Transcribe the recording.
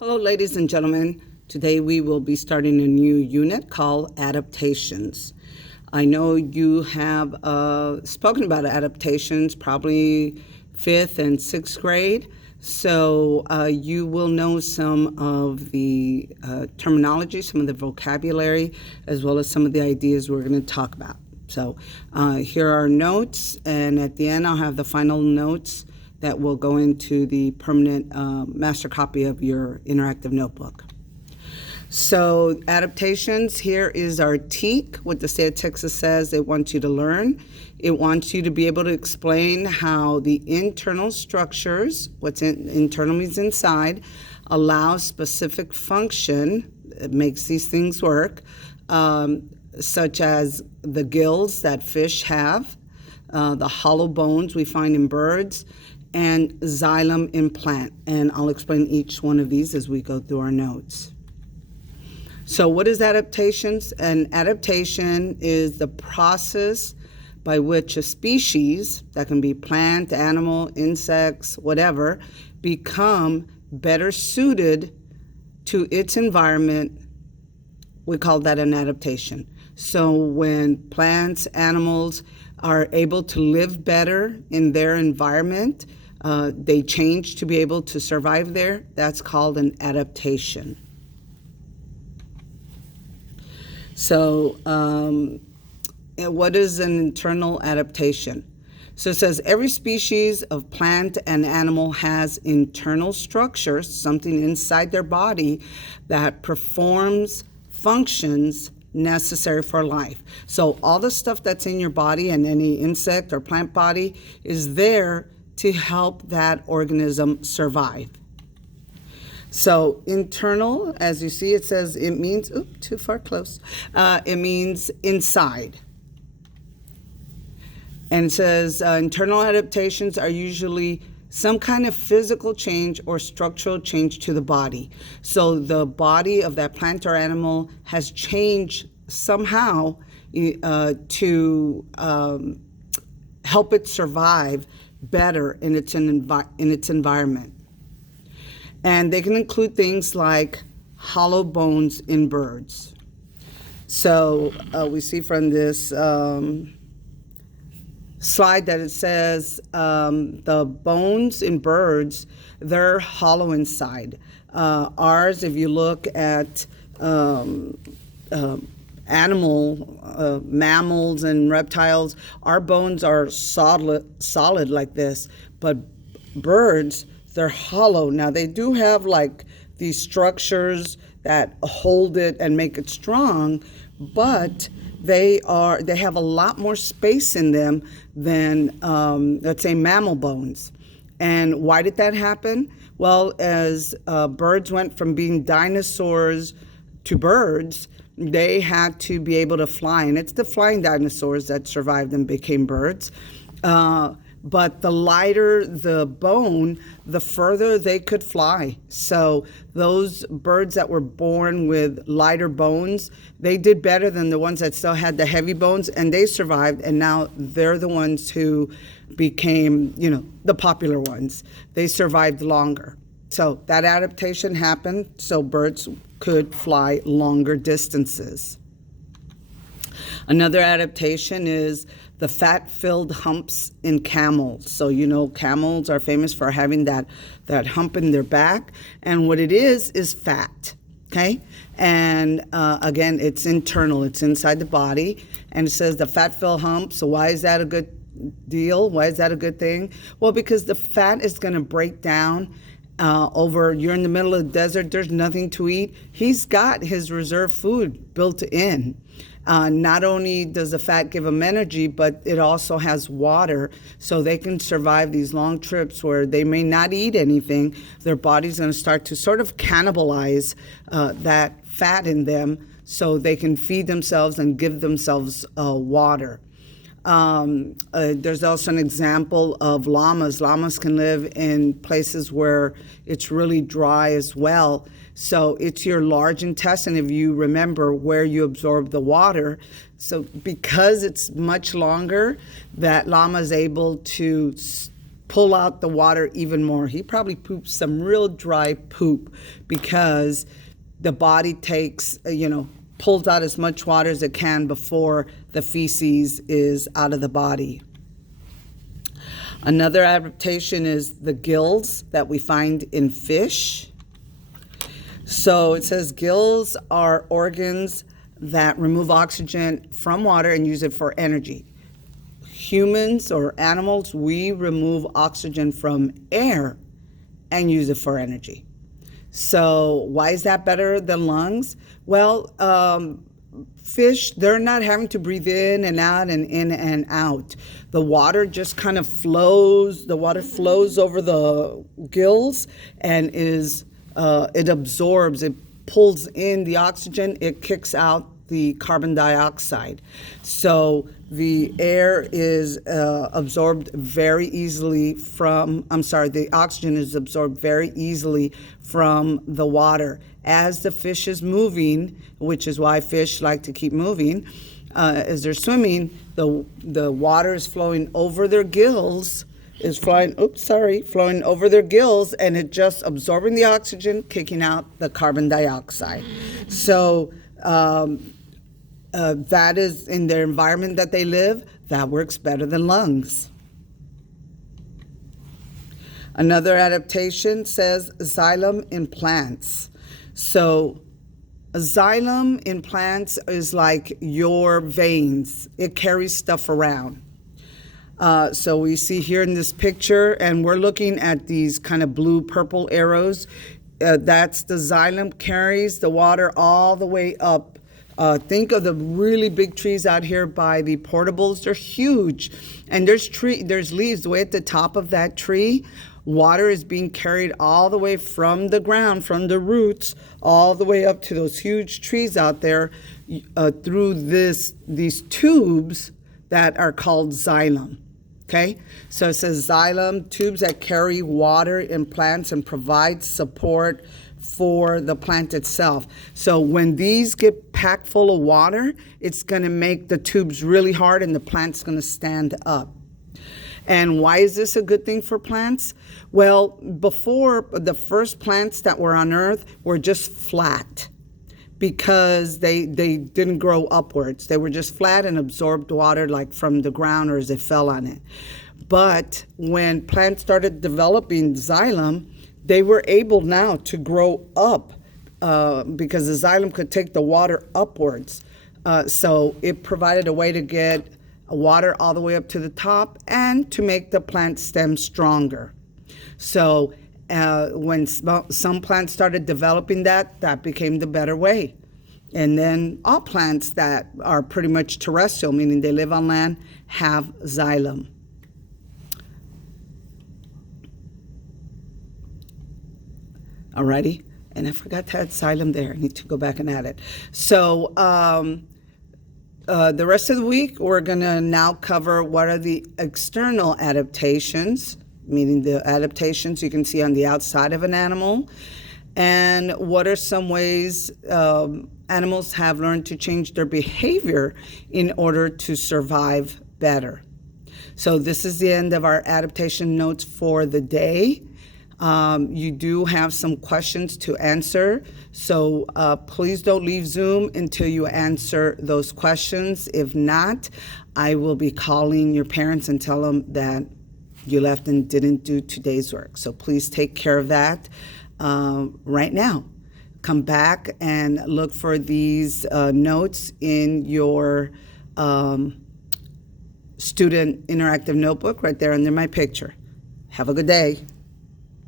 Hello, ladies and gentlemen. Today we will be starting a new unit called Adaptations. I know you have spoken about adaptations, probably 5th and 6th grade, so you will know some of the terminology, some of the vocabulary, as well as some of the ideas we're going to talk about. So here are notes, and at the end I'll have the final notes that will go into the permanent master copy of your interactive notebook. So adaptations, here is our TEAC, what the state of Texas says it wants you to learn. It wants you to be able to explain how the internal structures, internal means inside, allows specific function, it makes these things work, such as the gills that fish have, the hollow bones we find in birds, and xylem in plant. And I'll explain each one of these as we go through our notes. So what is adaptations? An adaptation is the process by which a species, that can be plant, animal, insects, whatever, become better suited to its environment. We call that an adaptation. So when plants, animals are able to live better in their environment, they change to be able to survive there, that's called an adaptation. So what is an internal adaptation? So it says every species of plant and animal has internal structures, something inside their body that performs functions necessary for life. So all the stuff that's in your body and any insect or plant body is there to help that organism survive. So internal, as you see, it says it means, too far close. It means inside. And it says internal adaptations are usually some kind of physical change or structural change to the body. So the body of that plant or animal has changed somehow to help it survive better in its environment. And they can include things like hollow bones in birds. So we see from this slide that it says the bones in birds, they're hollow inside. Ours, if you look at mammals and reptiles, our bones are solid like this, but birds, they're hollow. Now they do have like these structures that hold it and make it strong, but they have a lot more space in them than let's say mammal bones. And why did that happen? Well, as birds went from being dinosaurs to birds, they had to be able to fly, and it's the flying dinosaurs that survived and became birds. But the lighter the bone, the further they could fly. So those birds that were born with lighter bones, they did better than the ones that still had the heavy bones, and they survived, and now they're the ones who became, the popular ones. They survived longer. So that adaptation happened so birds could fly longer distances. Another adaptation is the fat-filled humps in camels. So camels are famous for having that hump in their back, and what it is fat, okay? And again, it's internal, it's inside the body, and it says the fat-filled hump. So why is that a good deal? Why is that a good thing? Well, because the fat is going to break down you're in the middle of the desert, there's nothing to eat. He's got his reserve food built in. Not only does the fat give them energy, but it also has water, so they can survive these long trips where they may not eat anything. Their body's going to start to sort of cannibalize that fat in them so they can feed themselves and give themselves water. There's also an example of llamas. Llamas can live in places where it's really dry as well. So it's your large intestine, if you remember, where you absorb the water. So because it's much longer, that llama is able to pull out the water even more. He probably poops some real dry poop because the body takes, pulls out as much water as it can before the feces is out of the body. Another adaptation is the gills that we find in fish. So it says gills are organs that remove oxygen from water and use it for energy. Humans or animals, we remove oxygen from air and use it for energy. So why is that better than lungs? Well, fish, they're not having to breathe in and out and in and out. The water just kind of flows. The water flows over the gills and it absorbs, it pulls in the oxygen, it kicks out the carbon dioxide. So the air is absorbed very easily the oxygen is absorbed very easily from the water. As the fish is moving, which is why fish like to keep moving, as they're swimming, the water is flowing over their gills, flowing over their gills, and it just absorbing the oxygen, kicking out the carbon dioxide. So that is in their environment that they live, that works better than lungs. Another adaptation says xylem in plants. So a xylem in plants is like your veins. It carries stuff around. So we see here in this picture, and we're looking at these kind of blue-purple arrows. That's the xylem, carries the water all the way up. Think of the really big trees out here by the portables. They're huge. And there's leaves way at the top of that tree. Water is being carried all the way from the ground, from the roots, all the way up to those huge trees out there through these tubes that are called xylem. Okay, so it says xylem, tubes that carry water in plants and provide support for the plant itself. So when these get packed full of water, it's going to make the tubes really hard and the plant's going to stand up. And why is this a good thing for plants? Well, before, the first plants that were on Earth were just flat because they didn't grow upwards. They were just flat and absorbed water like from the ground or as it fell on it. But when plants started developing xylem, they were able now to grow up because the xylem could take the water upwards. So it provided a way to get water all the way up to the top and to make the plant stem stronger. So when some plants started developing that became the better way. And then all plants that are pretty much terrestrial, meaning they live on land, have xylem. Alrighty, and I forgot to add xylem there. I need to go back and add it. So the rest of the week, we're going to now cover what are the external adaptations, meaning the adaptations you can see on the outside of an animal, and what are some ways animals have learned to change their behavior in order to survive better. So this is the end of our adaptation notes for the day. You do have some questions to answer, so please don't leave Zoom until you answer those questions. If not, I will be calling your parents and tell them that you left and didn't do today's work. So please take care of that right now. Come back and look for these notes in your student interactive notebook right there under my picture. Have a good day.